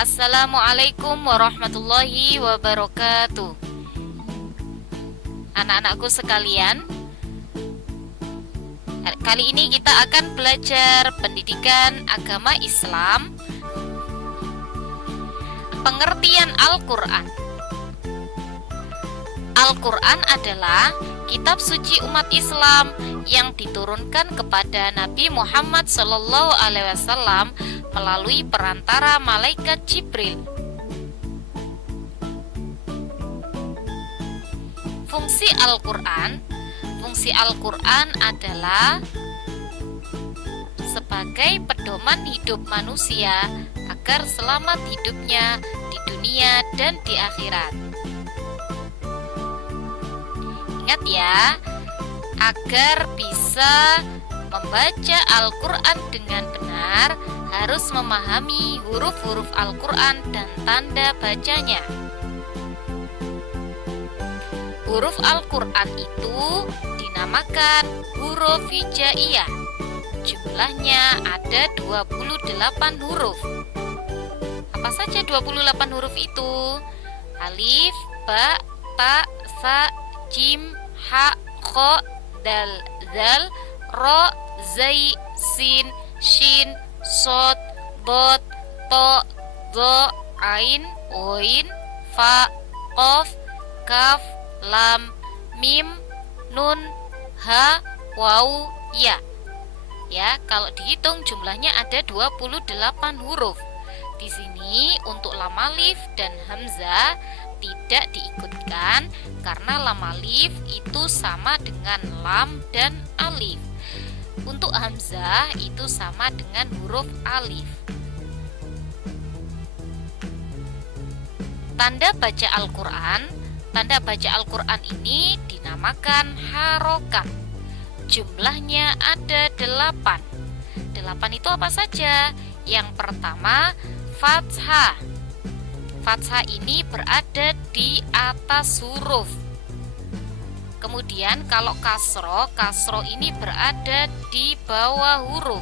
Assalamualaikum warahmatullahi wabarakatuh. Anak-anakku sekalian, kali ini kita akan belajar pendidikan agama Islam, pengertian Al-Quran. Al-Quran adalah kitab suci umat Islam yang diturunkan kepada Nabi Muhammad SAW melalui perantara malaikat Jibril. Fungsi Al-Quran adalah sebagai pedoman hidup manusia agar selamat hidupnya di dunia dan di akhirat. Ingat ya, agar bisa membaca Al-Quran dengan benar, harus memahami huruf-huruf Al-Quran dan tanda bacanya. Huruf Al-Quran itu dinamakan huruf hijaiyah. Jumlahnya ada 28 huruf. Apa saja 28 huruf itu? Alif, ba, ta, sa, jim, ha, kho, dal, zal, ro, zai, sin, shin, sod, dot, to, do, ain, oin, fa, qaf, kaf, lam, mim, nun, ha, waw, ya. Ya, kalau dihitung jumlahnya ada 28 huruf. Di sini untuk lam alif dan hamzah tidak diikutkan karena lam alif itu sama dengan lam dan alif. Untuk hamzah itu sama dengan huruf alif. Tanda baca Al-Quran ini dinamakan harokat. Jumlahnya ada 8. 8 itu apa saja? Yang pertama, fathah. Fathah ini berada di atas huruf. Kemudian kalau kasro ini berada di bawah huruf.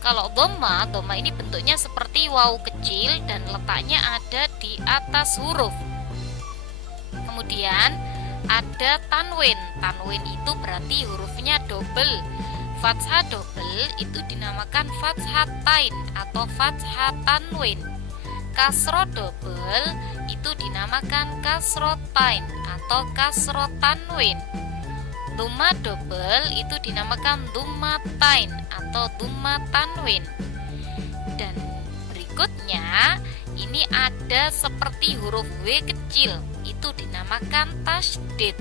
Kalau dhamma ini bentuknya seperti waw kecil dan letaknya ada di atas huruf. Kemudian ada tanwin. Tanwin itu berarti hurufnya double. Fathah double itu dinamakan fathatain atau fathah tanwin. Kasro double itu dinamakan kasrotain atau kasro tanwin. Dhamma double itu dinamakan dhammatain atau dhamma tanwin. Dan berikutnya ini ada seperti huruf W kecil, itu dinamakan tasydid.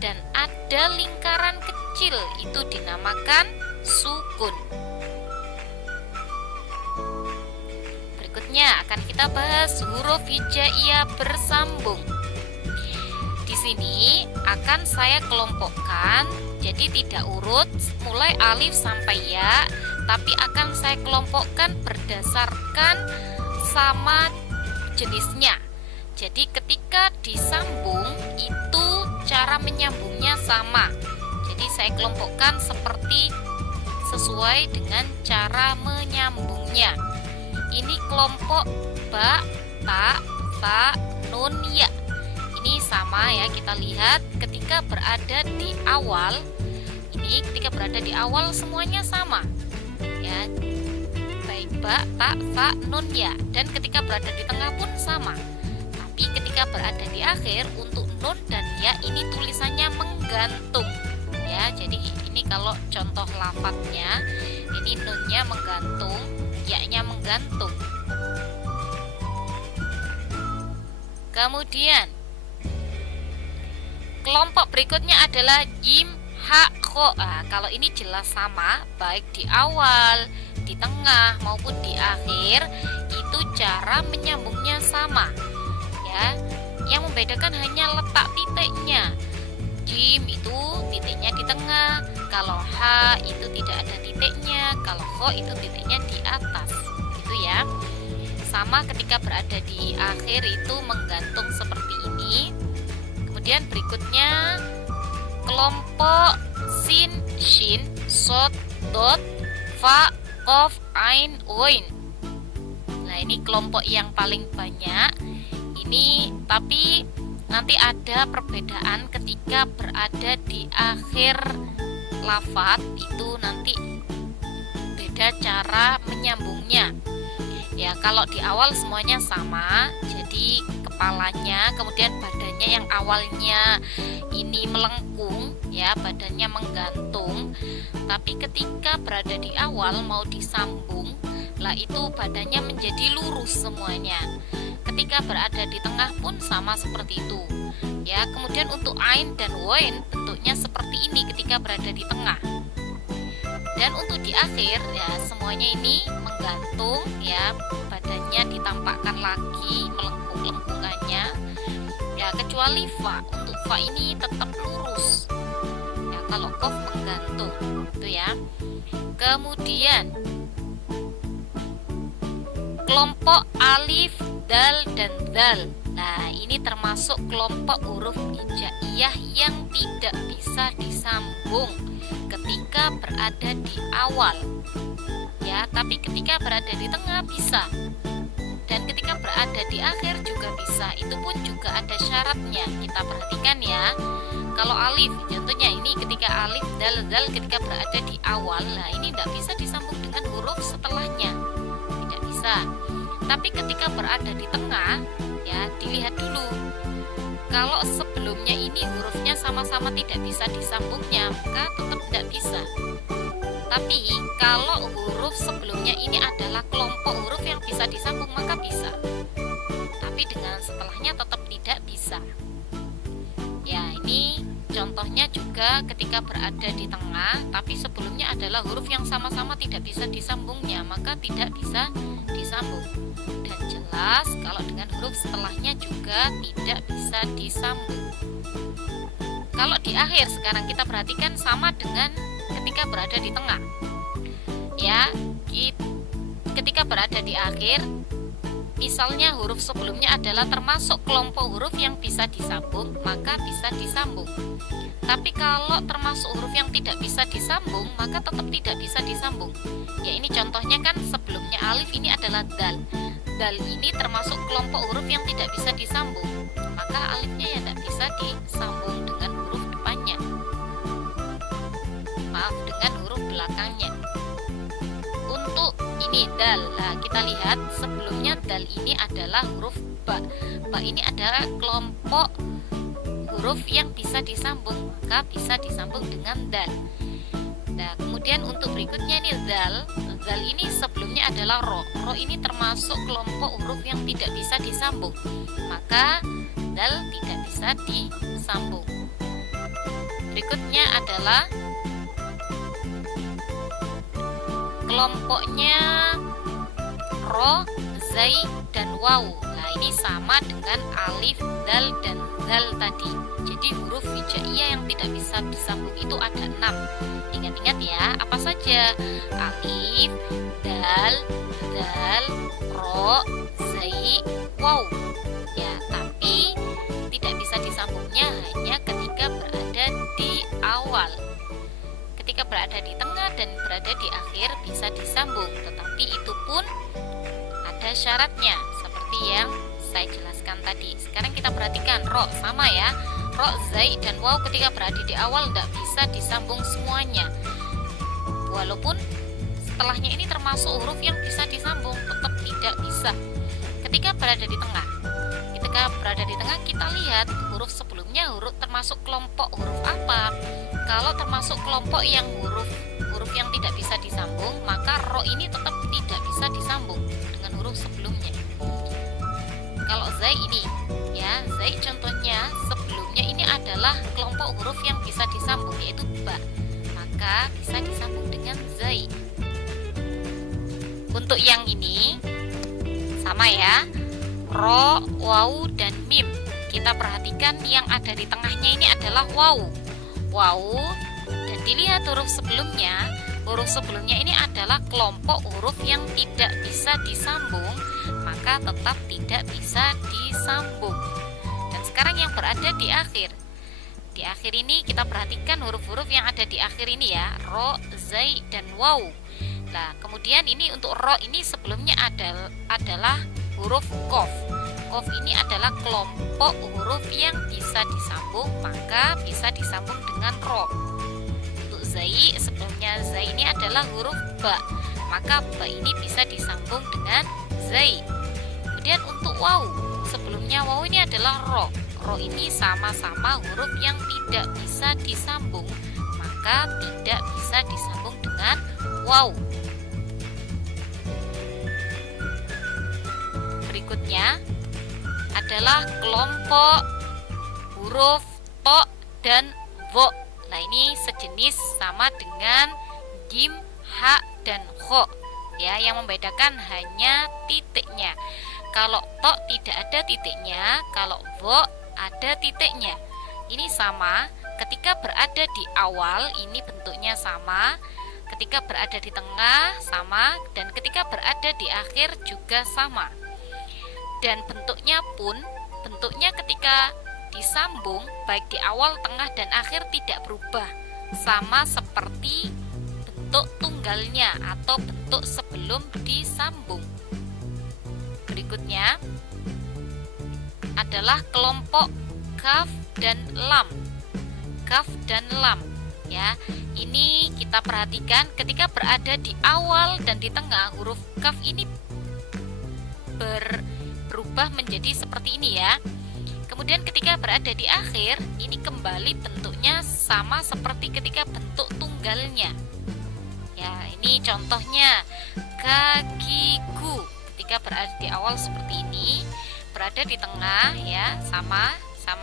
Dan ada lingkaran kecil, itu dinamakan sukun. Berikutnya akan kita bahas huruf hijaiyah bersambung. Di sini akan saya kelompokkan, jadi tidak urut mulai alif sampai ya, tapi akan saya kelompokkan berdasarkan sama jenisnya. Jadi ketika disambung itu cara menyambungnya sama. Jadi saya kelompokkan seperti sesuai dengan cara menyambungnya. Ini kelompok ba, ta, sa, nun, ya. Ini sama ya, kita lihat ketika berada di awal. Ini ketika berada di awal semuanya sama. Ya. Baik ba, ta, sa, nun, ya. Dan ketika berada di tengah pun sama. Tapi ketika berada di akhir untuk nun dan ya ini tulisannya menggantung. Ya, jadi ini kalau contoh lafadznya, ini nunnya menggantung, ya-nya menggantung. Kemudian kelompok berikutnya adalah jim, ha, kho. Kalau ini jelas sama, baik di awal, di tengah maupun di akhir, itu cara menyambungnya sama. Ya, yang membedakan hanya letak titiknya. Jim itu titiknya di tengah, kalau ha itu tidak ada titiknya, kalau kho itu titiknya di atas. Gitu ya. Sama ketika berada di akhir itu menggantung seperti ini. Kemudian berikutnya kelompok sin, shin, sod, dot, fa, qaf, ain, oin. Nah, ini kelompok yang paling banyak. Ini tapi nanti ada perbedaan ketika berada di akhir lafaz, itu nanti beda cara menyambungnya. Ya, kalau di awal semuanya sama, jadi kepalanya, kemudian badannya yang awalnya ini melengkung, ya, badannya menggantung. Tapi ketika berada di awal mau disambung, lah itu badannya menjadi lurus semuanya. Ketika berada di tengah pun sama seperti itu. Ya, kemudian untuk ain dan wain bentuknya seperti ini ketika berada di tengah. Dan untuk di akhir ya semuanya ini menggantung, ya, badannya ditampakkan lagi melengkung-lengkungannya. Ya, kecuali fa. Untuk fa ini tetap lurus. Ya, kalau qaf menggantung. Itu ya. Kemudian kelompok alif, dal dan dal. Nah, ini termasuk kelompok huruf hijaiyah yang tidak bisa disambung ketika berada di awal. Ya, tapi ketika berada di tengah bisa. Dan ketika berada di akhir juga bisa. Itu pun juga ada syaratnya. Kita perhatikan ya. Kalau alif, contohnya ini ketika alif, dal, dal ketika berada di awal, nah ini tidak bisa disambung dengan huruf setelahnya. Tidak bisa. Tapi ketika berada di tengah, ya dilihat dulu. Kalau sebelumnya ini hurufnya sama-sama tidak bisa disambungnya, maka tetap tidak bisa. Tapi kalau huruf sebelumnya ini adalah kelompok huruf yang bisa disambung, maka bisa. Tapi dengan setelahnya tetap tidak bisa. Ya, ini contohnya juga ketika berada di tengah, tapi sebelumnya adalah huruf yang sama-sama tidak bisa disambungnya, maka tidak bisa disambung. Dan jelas kalau dengan huruf setelahnya juga tidak bisa disambung. Kalau di akhir sekarang kita perhatikan sama dengan ketika berada di tengah. Ya, ketika berada di akhir, misalnya huruf sebelumnya adalah termasuk kelompok huruf yang bisa disambung, maka bisa disambung. Tapi kalau termasuk huruf yang tidak bisa disambung, maka tetap tidak bisa disambung. Ya, ini contohnya kan sebelumnya alif ini adalah dal. Dal ini termasuk kelompok huruf yang tidak bisa disambung, maka alifnya ya tidak bisa disambung dengan huruf depannya. Maaf, dengan huruf belakangnya. Untuk ini dal, nah kita lihat sebelumnya dal ini adalah huruf ba. Ba ini adalah kelompok huruf yang bisa disambung, maka bisa disambung dengan dal. Nah, kemudian untuk berikutnya nih dal. Dal ini sebelumnya adalah ro. Ro ini termasuk kelompok huruf yang tidak bisa disambung, maka dal tidak bisa disambung. Berikutnya adalah kelompoknya ro, zai, dan waw. Nah, ini sama dengan alif, dal, dan dal tadi. Jadi huruf hijaiyah yang tidak bisa disambung itu ada 6. Ingat-ingat ya, apa saja? Alif, dal, ro, zai, waw. Ya, tapi tidak bisa disambungnya hanya ketika berada di awal. Ketika berada di tengah dan berada di akhir bisa disambung, tetapi itu pun ada syaratnya seperti yang saya jelaskan tadi. Sekarang kita perhatikan ro, sama ya. Ro, zai, dan waw ketika berada di awal tidak bisa disambung semuanya. Walaupun setelahnya ini termasuk huruf yang bisa disambung, tetap tidak bisa. Ketika berada di tengah, kita lihat huruf sebelumnya huruf termasuk kelompok huruf apa. Kalau termasuk kelompok yang huruf yang tidak bisa disambung, maka ro ini tetap tidak bisa disambung dengan huruf sebelumnya. Kalau zai ini, ya zai contohnya sebelumnya ini adalah kelompok huruf yang bisa disambung, yaitu ba, maka bisa disambung dengan zai. Untuk yang ini sama ya, ro, waw, dan mim. Kita perhatikan yang ada di tengahnya ini adalah waw. Waw, dan dilihat huruf sebelumnya ini adalah kelompok huruf yang tidak bisa disambung, maka tetap tidak bisa disambung. Dan sekarang yang berada di akhir. Di akhir ini kita perhatikan huruf-huruf yang ada di akhir ini ya, ro, zai, dan waw. Nah, kemudian ini untuk ro ini sebelumnya adalah huruf kof. Kof ini adalah kelompok huruf yang bisa disambung, maka bisa disambung dengan ro. Untuk zai, sebelumnya zai ini adalah huruf ba, maka ba ini bisa disambung dengan zai. Kemudian untuk waw, sebelumnya waw ini adalah ro. Ro ini sama-sama huruf yang tidak bisa disambung, maka tidak bisa disambung dengan waw. Berikutnya adalah kelompok huruf to dan vo. Nah, ini sejenis sama dengan jim, ha, dan kho. Ya, yang membedakan hanya titiknya. Kalau to tidak ada titiknya, kalau vo ada titiknya. Ini sama, ketika berada di awal ini bentuknya sama, ketika berada di tengah sama, dan ketika berada di akhir juga sama. Dan bentuknya pun, bentuknya ketika disambung baik di awal, tengah, dan akhir tidak berubah, sama seperti bentuk tunggalnya atau bentuk sebelum disambung. Berikutnya adalah kelompok kaf dan lam. Kaf dan lam, ya. Ini kita perhatikan ketika berada di awal dan di tengah, huruf kaf ini berubah menjadi seperti ini ya. Kemudian ketika berada di akhir, ini kembali bentuknya sama seperti ketika bentuk tunggalnya. Ya, ini contohnya kakiku. Ketika berada di awal seperti ini, berada di tengah ya, sama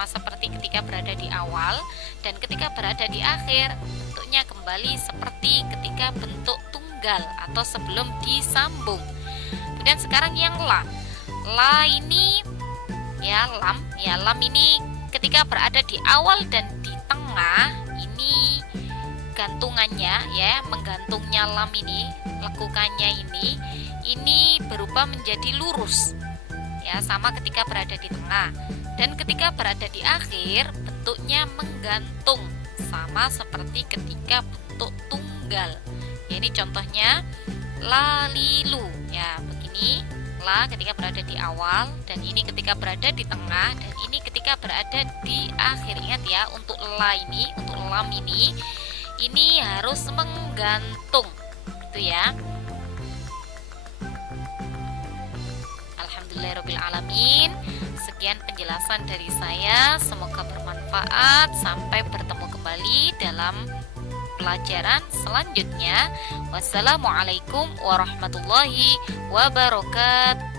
seperti ketika berada di awal, dan ketika berada di akhir, bentuknya kembali seperti ketika bentuk tunggal atau sebelum disambung. Kemudian sekarang yang la. La ini ya, lam ini ketika berada di awal dan di tengah, ini gantungannya ya, menggantungnya lam ini, lekukannya ini berubah menjadi lurus ya, sama ketika berada di tengah. Dan ketika berada di akhir, bentuknya menggantung, sama seperti ketika bentuk tunggal ya. Ini contohnya lalilu ya, begini. La ketika berada di awal, dan ini ketika berada di tengah, dan ini ketika berada di akhir. Ingat ya, untuk la ini, untuk lam ini harus menggantung gitu ya. Alhamdulillahirobbilalamin. Sekian penjelasan dari saya, semoga bermanfaat. Sampai bertemu kembali dalam pelajaran selanjutnya. Wassalamualaikum warahmatullahi wabarakatuh.